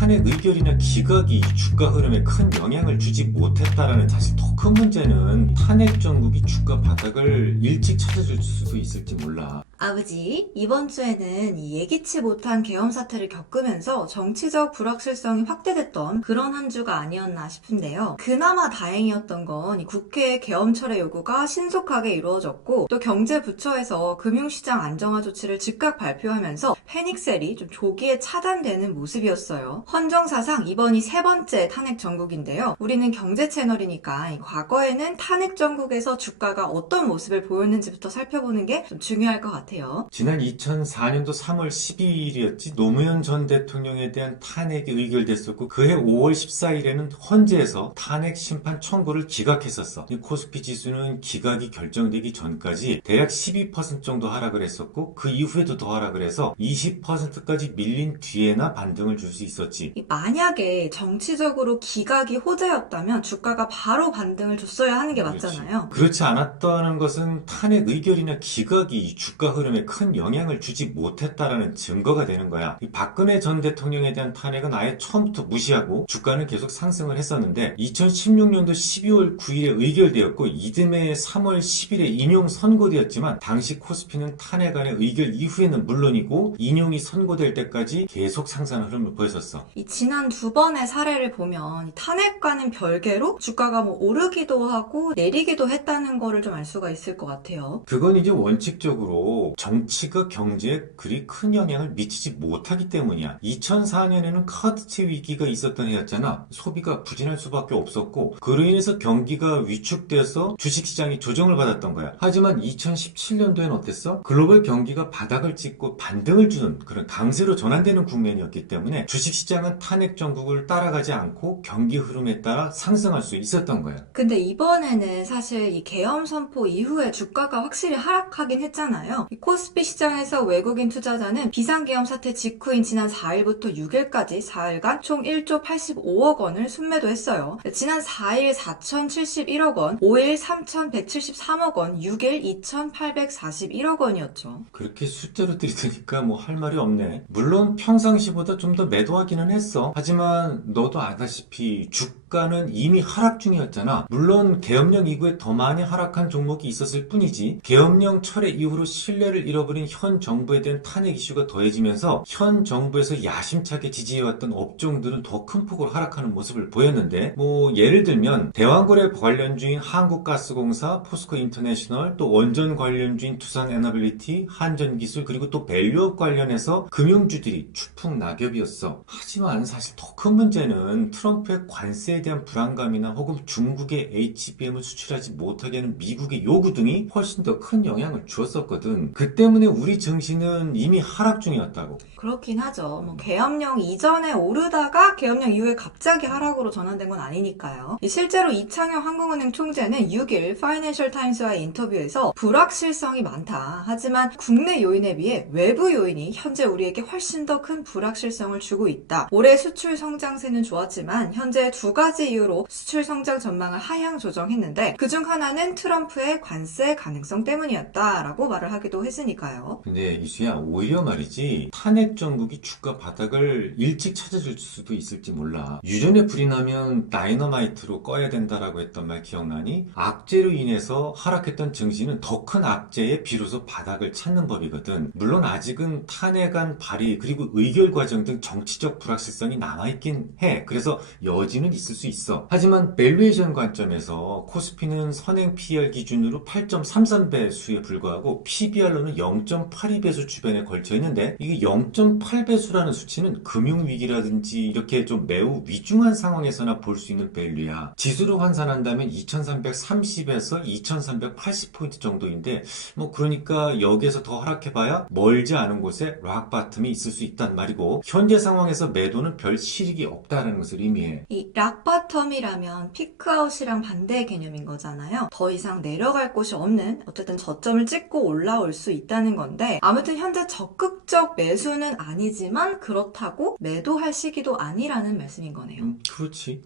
탄핵 의결이나 기각이 주가 흐름에 큰 영향을 주지 못했다라는 사실 더 큰 문제는 탄핵 정국이 주가 바닥을 일찍 찾아줄 수도 있을지 몰라. 아버지, 이번 주에는 이 예기치 못한 계엄 사태를 겪으면서 정치적 불확실성이 확대됐던 그런 한 주가 아니었나 싶은데요. 그나마 다행이었던 건 이 국회의 계엄 철회 요구가 신속하게 이루어졌고 또 경제부처에서 금융시장 안정화 조치를 즉각 발표하면서 패닉셀이 좀 조기에 차단되는 모습이었어요. 헌정사상 이번이 세 번째 탄핵 정국인데요. 우리는 경제 채널이니까 과거에는 탄핵 정국에서 주가가 어떤 모습을 보였는지부터 살펴보는 게 좀 중요할 것 같아요. 지난 2004년도 3월 12일이었지 노무현 전 대통령에 대한 탄핵이 의결됐었고 그해 5월 14일에는 헌재에서 탄핵 심판 청구를 기각했었어. 이 코스피 지수는 기각이 결정되기 전까지 대략 12% 정도 하락을 했었고 그 이후에도 더 하락을 해서 20%까지 밀린 뒤에나 반등을 줄 수 있었지. 만약에 정치적으로 기각이 호재였다면 주가가 바로 반등을 줬어야 하는 게 맞잖아요. 그렇지 않았다는 것은 탄핵 의결이나 기각이 주가 흐름에 큰 영향을 주지 못했다라는 증거가 되는 거야. 이 박근혜 전 대통령에 대한 탄핵은 아예 처음부터 무시하고 주가는 계속 상승을 했었는데 2016년도 12월 9일에 의결되었고 이듬해 3월 10일에 인용 선고되었지만 당시 코스피는 탄핵안의 의결 이후에는 물론이고 인용이 선고될 때까지 계속 상승하는 흐름을 보였었어. 이 지난 두 번의 사례를 보면 이 탄핵과는 별개로 주가가 오르기도 하고 내리기도 했다는 거를 좀 알 수가 있을 것 같아요. 그건 이제 원칙적으로 정치가 경제에 그리 큰 영향을 미치지 못하기 때문이야. 2004년에는 카드채 위기가 있었던 해였잖아. 소비가 부진할 수밖에 없었고 그로 인해서 경기가 위축돼서 주식시장이 조정을 받았던 거야. 하지만 2017년도엔 어땠어? 글로벌 경기가 바닥을 찍고 반등을 주는 그런 강세로 전환되는 국면이었기 때문에 주식시장은 탄핵 정국을 따라가지 않고 경기 흐름에 따라 상승할 수 있었던 거야. 근데 이번에는 사실 이 계엄 선포 이후에 주가가 확실히 하락하긴 했잖아요. 이 코스피 시장에서 외국인 투자자는 비상계엄 사태 직후인 지난 4일부터 6일까지 4일간 총 1조 85억 원을 순매도했어요. 지난 4일 4,071억 원, 5일 3,173억 원, 6일 2,841억 원이었죠. 그렇게 숫자로 들이대니까 뭐 할 말이 없네. 물론 평상시보다 좀 더 매도하기는 했어. 하지만 너도 아다시피 주가는 이미 하락 중이었잖아. 물론 계엄령 이후에 더 많이 하락한 종목이 있었을 뿐이지 계엄령 철회 이후로 신뢰를 잃어버린 현 정부에 대한 탄핵 이슈가 더해지면서 현 정부에서 야심차게 지지해왔던 업종들은 더 큰 폭으로 하락하는 모습을 보였는데 뭐 예를 들면 대왕거래 관련주인 한국가스공사, 포스코인터내셔널, 또 원전 관련주인 두산에너빌리티, 한전기술 그리고 또 밸류업 관련해서 금융주들이 추풍낙엽이었어. 하지만 사실 더 큰 문제는 트럼프의 관세에 대한 불안감이나 혹은 중국의 HBM을 수출하지 못하게 하는 미국의 요구 등이 훨씬 더 큰 영향을 주었었거든. 그 때문에 우리 증시는 이미 하락 중이었다고. 그렇긴 하죠. 계엄령 이전에 오르다가 계엄령 이후에 갑자기 하락으로 전환된 건 아니니까요. 실제로 이창용 한국은행 총재는 6일 파이낸셜 타임스와의 인터뷰에서 불확실성이 많다. 하지만 국내 요인에 비해 외부 요인이 현재 우리에게 훨씬 더 큰 불확실성을 주고 있다. 올해 수출 성장세는 좋았지만 현재 두 가지 이유로 수출 성장 전망을 하향 조정했는데 그중 하나는 트럼프의 관세 가능성 때문이었다라고 말을 하기도 했으니까요. 근데 이수야 오히려 말이지 탄핵 정국이 주가 바닥을 일찍 찾아줄 수도 있을지 몰라. 유전에 불이 나면 다이너마이트로 꺼야 된다라고 했던 말 기억나니? 악재로 인해서 하락했던 증시는 더 큰 악재에 비로소 바닥을 찾는 법이거든. 물론 아직은 탄핵안 발의 그리고 의결 과정 등 정치적 불확실성이 남아있긴 해. 그래서 여지는 있을 수 있어. 하지만 밸류에이션 관점에서 코스피는 선행 PER 기준으로 8.33배수에 불과하고 PBR로는 0.82배수 주변에 걸쳐 있는데 이게 0.8배수라는 수치는 금융위기라든지 이렇게 좀 매우 위중한 상황에서나 볼 수 있는 밸류야. 지수로 환산한다면 2330에서 2380포인트 정도인데 뭐 그러니까 여기에서 더 하락해봐야 멀지 않은 곳에 락바텀이 있을 수 있단 말이고 현재 상황에서 매도는 별 실익이 없다는 것을 의미해. 이 락바텀이라면 피크아웃이랑 반대의 개념인 거잖아요. 더 이상 내려갈 곳이 없는 어쨌든 저점을 찍고 올라올 수 있다는 건데 아무튼 현재 적극적 매수는 아니지만 그렇다고 매도할 시기도 아니라는 말씀인 거네요. 그렇지.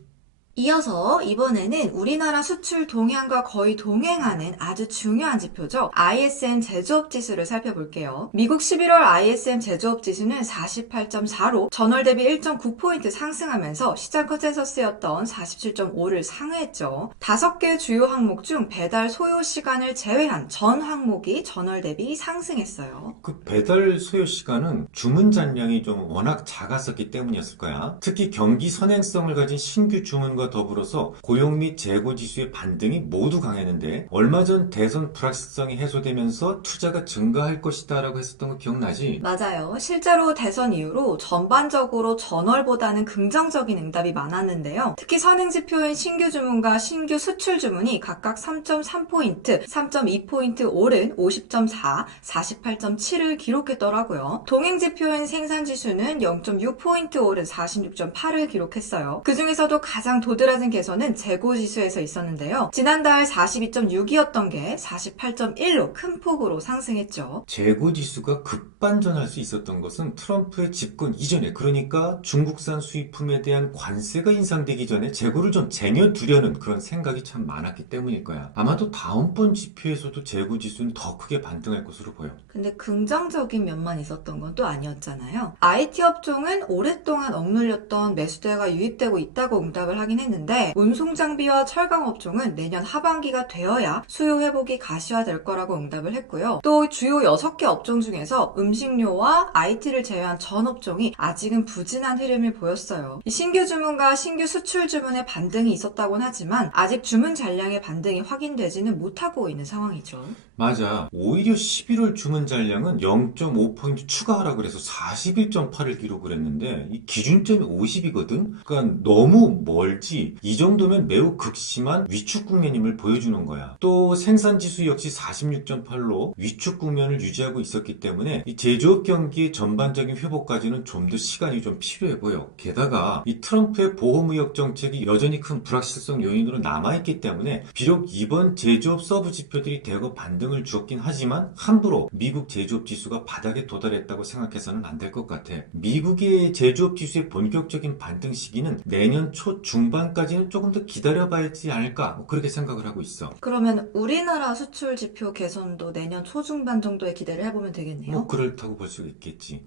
이어서 이번에는 우리나라 수출 동향과 거의 동행하는 아주 중요한 지표죠. ISM 제조업 지수를 살펴볼게요. 미국 11월 ISM 제조업 지수는 48.4로 전월 대비 1.9포인트 상승하면서 시장 컨센서스였던 47.5를 상회했죠. 5개 주요 항목 중 배달 소요 시간을 제외한 전 항목이 전월 대비 상승했어요. 그 배달 소요 시간은 주문 잔량이 좀 워낙 작았었기 때문이었을 거야. 특히 경기 선행성을 가진 신규 주문과 더불어서 고용 및 재고 지수의 반등이 모두 강했는데 얼마 전 대선 불확실성이 해소되면서 투자가 증가할 것이다 라고 했었던 거 기억나지? 맞아요. 실제로 대선 이후로 전반적으로 전월보다는 긍정적인 응답이 많았는데요. 특히 선행지표인 신규 주문과 신규 수출 주문이 각각 3.3포인트, 3.2포인트 오른 50.4, 48.7을 기록했더라고요. 동행지표인 생산지수는 0.6포인트 오른 46.8을 기록했어요. 그 중에서도 가장 도드라진 개선은 재고지수에서 있었는데요. 지난달 42.6이었던 게 48.1로 큰 폭으로 상승했죠. 재고 지수가 급반전할 수 있었던 것은 트럼프의 집권 이전에, 그러니까 중국산 수입품에 대한 관세가 인상되기 전에 재고를 좀 쟁여두려는 그런 생각이 참 많았기 때문일 거야. 아마도 다음번 지표에서도 재고 지수는 더 크게 반등할 것으로 보여. 근데 긍정적인 면만 있었던 건 또 아니었잖아요. IT 업종은 오랫동안 억눌렸던 매수대가 유입되고 있다고 응답을 하긴 했는데 운송 장비와 철강 업종은 내년 하반기가 되어야 수요 회복이 가시화될 거라고 응답을 했고요. 또 주요 6개 업종 중에서 음식료와 IT를 제외한 전 업종이 아직은 부진한 흐름을 보였어요. 신규 주문과 신규 수출 주문의 반등이 있었다곤 하지만 아직 주문 잔량의 반등이 확인되지는 못하고 있는 상황이죠. 맞아. 오히려 11월 주문 잔량은 0.5포인트 추가하라고 그래서 41.8을 기록을 했는데 이 기준점이 50이거든? 그러니까 너무 멀지. 이 정도면 매우 극심한 위축 국면임을 보여주는 거야. 또 생산지수 역시 46.8로 위축 국면을 유지하고 있었기 때문에 이 제조업 경기의 전반적인 회복까지는 좀 더 시간이 좀 필요해 보여. 게다가 이 트럼프의 보호무역 정책이 여전히 큰 불확실성 요인으로 남아있기 때문에 비록 이번 제조업 서브 지표들이 대거 반등을 주었긴 하지만 함부로 미국 제조업 지수가 바닥에 도달했다고 생각해서는 안 될 것 같아. 미국의 제조업 지수의 본격적인 반등 시기는 내년 초 중반까지는 조금 더 기다려봐야 하지 않을까 뭐 그렇게 생각을 하고 있어. 그러면 우리나라 수출 지표 개선도 내년 초중반 정도에 기대를 해보면 되겠네요. 뭐 그렇다고 볼 수 있겠지.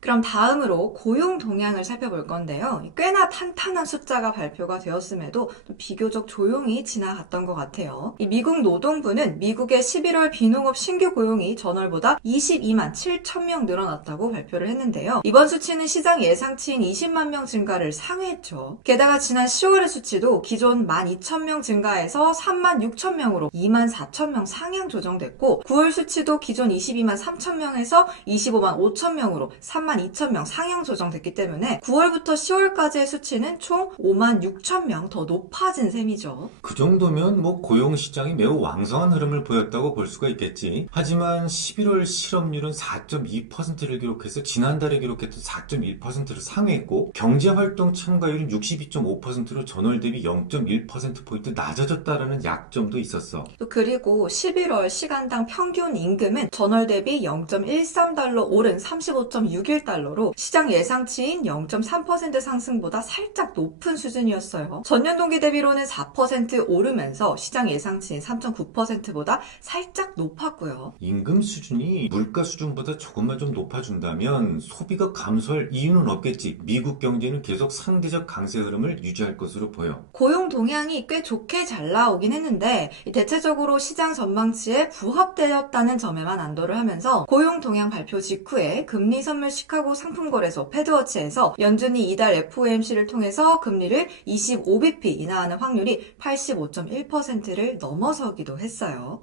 그럼 다음으로 고용 동향을 살펴볼 건데요. 꽤나 탄탄한 숫자가 발표가 되었음에도 좀 비교적 조용히 지나갔던 것 같아요. 이 미국 노동부는 미국의 11월 비농업 신규 고용이 전월보다 22만 7천 명 늘어났다고 발표를 했는데요. 이번 수치는 시장 예상치인 20만 명 증가를 상회했죠. 게다가 지난 10월의 수치도 기존 12,000명 증가해서 3만 6천 명으로 2만 4천 명 상향 조정됐고 9월 수치도 기존 22만 3천 명에서 25만 5천 명으로 3만 2천 명 상향 조정됐기 때문에 9월부터 10월까지의 수치는 총 5만 6천 명 더 높아진 셈이죠. 그 정도면 뭐 고용시장이 매우 왕성한 흐름을 보였다고 볼 수가 있겠지. 하지만 11월 실업률은 4.2%를 기록해서 지난달에 기록했던 4.1%를 상회했고 경제활동 참가율은 62.5%로 전월 대비 0.1%포인트 낮아졌다라는 약점도 있었어. 또 그리고 11월 시간당 평균 임금은 전월 대비 0.13달러 오른 35.61달러로 시장 예상치인 0.3% 상승보다 살짝 높은 수준이었어요. 전년 동기 대비로는 4% 오르면서 시장 예상치인 3.9%보다 살짝 높았고요. 임금 수준이 물가 수준보다 조금만 좀 높아준다면 소비가 감소할 이유는 없겠지. 미국 경제는 계속 상대적 강세 흐름을 유지할 것으로 보여. 고용 동향이 꽤 좋게 잘 나오긴 했는데 대체적으로 시장 전망치에 부합되었다는 점에만 안도를 하면서 고용 동향 발표 직후에 금리 선물 시카고 상품거래소 패드워치에서 연준이 이달 FOMC를 통해서 금리를 25bp 인하하는 확률이 85.1%를 넘어서기도 했어요.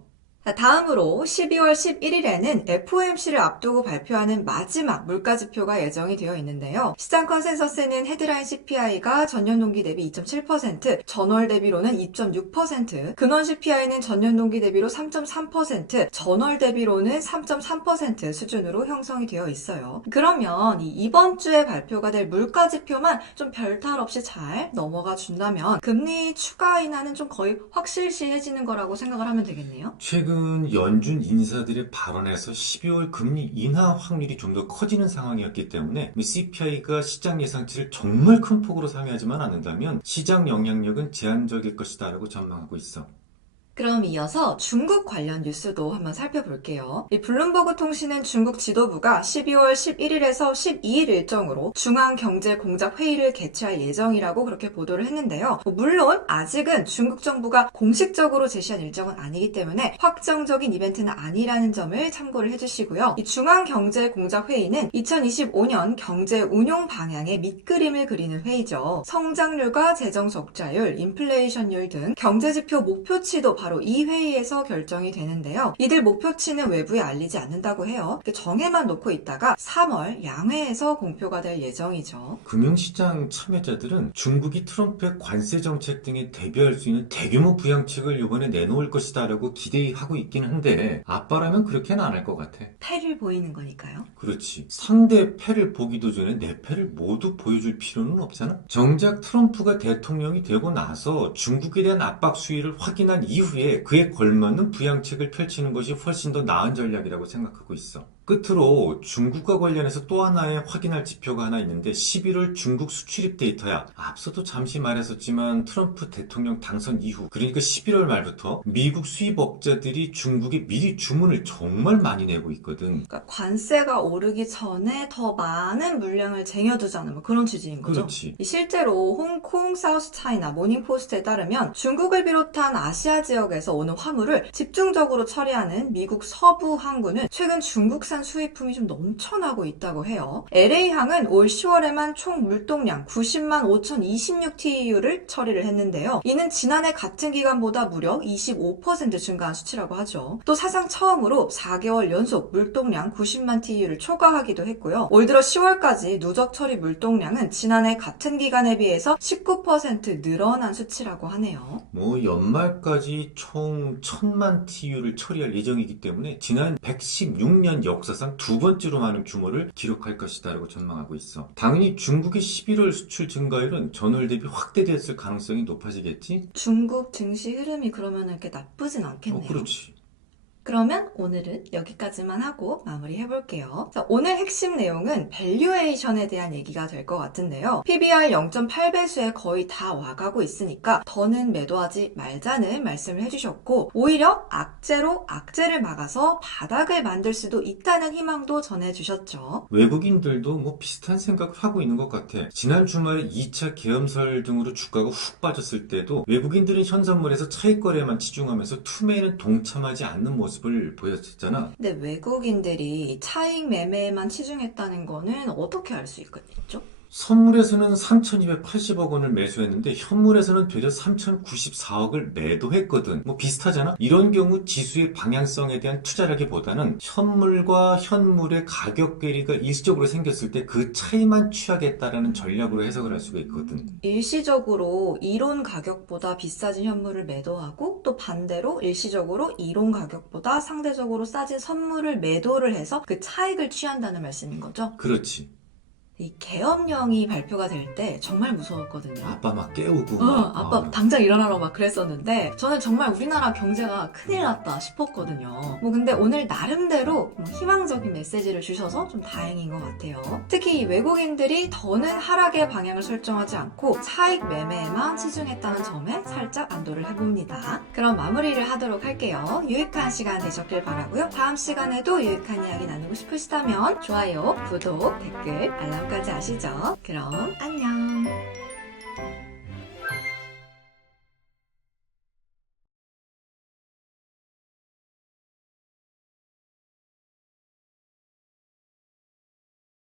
다음으로 12월 11일에는 FOMC를 앞두고 발표하는 마지막 물가지표가 예정이 되어 있는데요. 시장 컨센서스는 헤드라인 CPI가 전년 동기 대비 2.7%, 전월 대비로는 2.6%, 근원 CPI는 전년 동기 대비로 3.3%, 전월 대비로는 3.3% 수준으로 형성이 되어 있어요. 그러면 이번 주에 발표가 될 물가지표만 좀 별탈 없이 잘 넘어가 준다면 금리 추가 인하는 좀 거의 확실시해지는 거라고 생각을 하면 되겠네요. 최근 최근 연준 인사들의 발언에서 12월 금리 인하 확률이 좀 더 커지는 상황이었기 때문에 CPI가 시장 예상치를 정말 큰 폭으로 상회하지만 않는다면 시장 영향력은 제한적일 것이다라고 전망하고 있어. 그럼 이어서 중국 관련 뉴스도 한번 살펴볼게요. 이 블룸버그 통신은 중국 지도부가 12월 11일에서 12일 일정으로 중앙경제공작회의를 개최할 예정이라고 그렇게 보도를 했는데요. 물론 아직은 중국 정부가 공식적으로 제시한 일정은 아니기 때문에 확정적인 이벤트는 아니라는 점을 참고를 해주시고요. 이 중앙경제공작회의는 2025년 경제 운용 방향의 밑그림을 그리는 회의죠. 성장률과 재정 적자율, 인플레이션율 등 경제지표 목표치도 바로 이 회의에서 결정이 되는데요. 이들 목표치는 외부에 알리지 않는다고 해요. 정해만 놓고 있다가 3월 양회에서 공표가 될 예정이죠. 금융시장 참여자들은 중국이 트럼프의 관세 정책 등에 대비할 수 있는 대규모 부양책을 이번에 내놓을 것이다라고 기대하고 있긴 한데 아빠라면 그렇게는 안 할 것 같아. 패를 보이는 거니까요. 그렇지. 상대 패를 보기도 전에 내 패를 모두 보여줄 필요는 없잖아. 정작 트럼프가 대통령이 되고 나서 중국에 대한 압박 수위를 확인한 이후에 그에 걸맞는 부양책을 펼치는 것이 훨씬 더 나은 전략이라고 생각하고 있어. 끝으로 중국과 관련해서 또 하나의 확인할 지표가 하나 있는데 11월 중국 수출입 데이터야. 앞서도 잠시 말했었지만 트럼프 대통령 당선 이후 그러니까 11월 말부터 미국 수입업자들이 중국에 미리 주문을 정말 많이 내고 있거든. 그러니까 관세가 오르기 전에 더 많은 물량을 쟁여두자는 뭐 그런 취지인 거죠. 그렇지. 실제로 홍콩 사우스 차이나 모닝포스트에 따르면 중국을 비롯한 아시아 지역에서 오는 화물을 집중적으로 처리하는 미국 서부 항구는 최근 중국산 수입품이 좀 넘쳐나고 있다고 해요. LA항은 올 10월에만 총 물동량 90만 5,026TEU를 처리를 했는데요. 이는 지난해 같은 기간보다 무려 25% 증가한 수치라고 하죠. 또 사상 처음으로 4개월 연속 물동량 90만 TEU를 초과하기도 했고요. 올 들어 10월까지 누적 처리 물동량은 지난해 같은 기간에 비해서 19% 늘어난 수치라고 하네요. 연말까지 총 1,000만 TU를 처리할 예정이기 때문에 지난 116년 역사상 두 번째로 많은 규모를 기록할 것이다라고 전망하고 있어. 당연히 중국의 11월 수출 증가율은 전월 대비 확대됐을 가능성이 높아지겠지? 중국 증시 흐름이 그러면 이렇게 나쁘진 않겠네요. 그렇지. 그러면 오늘은 여기까지만 하고 마무리해볼게요. 자, 오늘 핵심 내용은 밸류에이션에 대한 얘기가 될 것 같은데요. PBR 0.8배수에 거의 다 와가고 있으니까 더는 매도하지 말자는 말씀을 해주셨고 오히려 악재로 악재를 막아서 바닥을 만들 수도 있다는 희망도 전해주셨죠. 외국인들도 비슷한 생각을 하고 있는 것 같아. 지난 주말에 2차 계엄설 등으로 주가가 훅 빠졌을 때도 외국인들은 현선물에서 차익거래만 치중하면서 투매에는 동참하지 않는 모습을 보였었잖아. 근데 외국인들이 차익 매매에만 치중했다는 거는 어떻게 알 수 있겠죠? 선물에서는 3,280억 원을 매수했는데 현물에서는 되려 3,094억을 매도했거든. 비슷하잖아? 이런 경우 지수의 방향성에 대한 투자라기보다는 현물과 현물의 가격 괴리가 일시적으로 생겼을 때 그 차이만 취하겠다라는 전략으로 해석을 할 수가 있거든. 일시적으로 이론 가격보다 비싸진 현물을 매도하고 또 반대로 일시적으로 이론 가격보다 상대적으로 싸진 선물을 매도를 해서 그 차익을 취한다는 말씀인 거죠? 그렇지. 이 계엄령이 발표가 될 때 정말 무서웠거든요. 아빠 막 깨우고 아빠 당장 일어나라고 막 그랬었는데 저는 정말 우리나라 경제가 큰일 났다 싶었거든요. 근데 오늘 나름대로 희망적인 메시지를 주셔서 좀 다행인 것 같아요. 특히 이 외국인들이 더는 하락의 방향을 설정하지 않고 차익 매매에만 치중했다는 점에 살짝 안도를 해봅니다. 그럼 마무리를 하도록 할게요. 유익한 시간 되셨길 바라고요. 다음 시간에도 유익한 이야기 나누고 싶으시다면 좋아요, 구독, 댓글, 알람까지 아시죠? 그럼 안녕!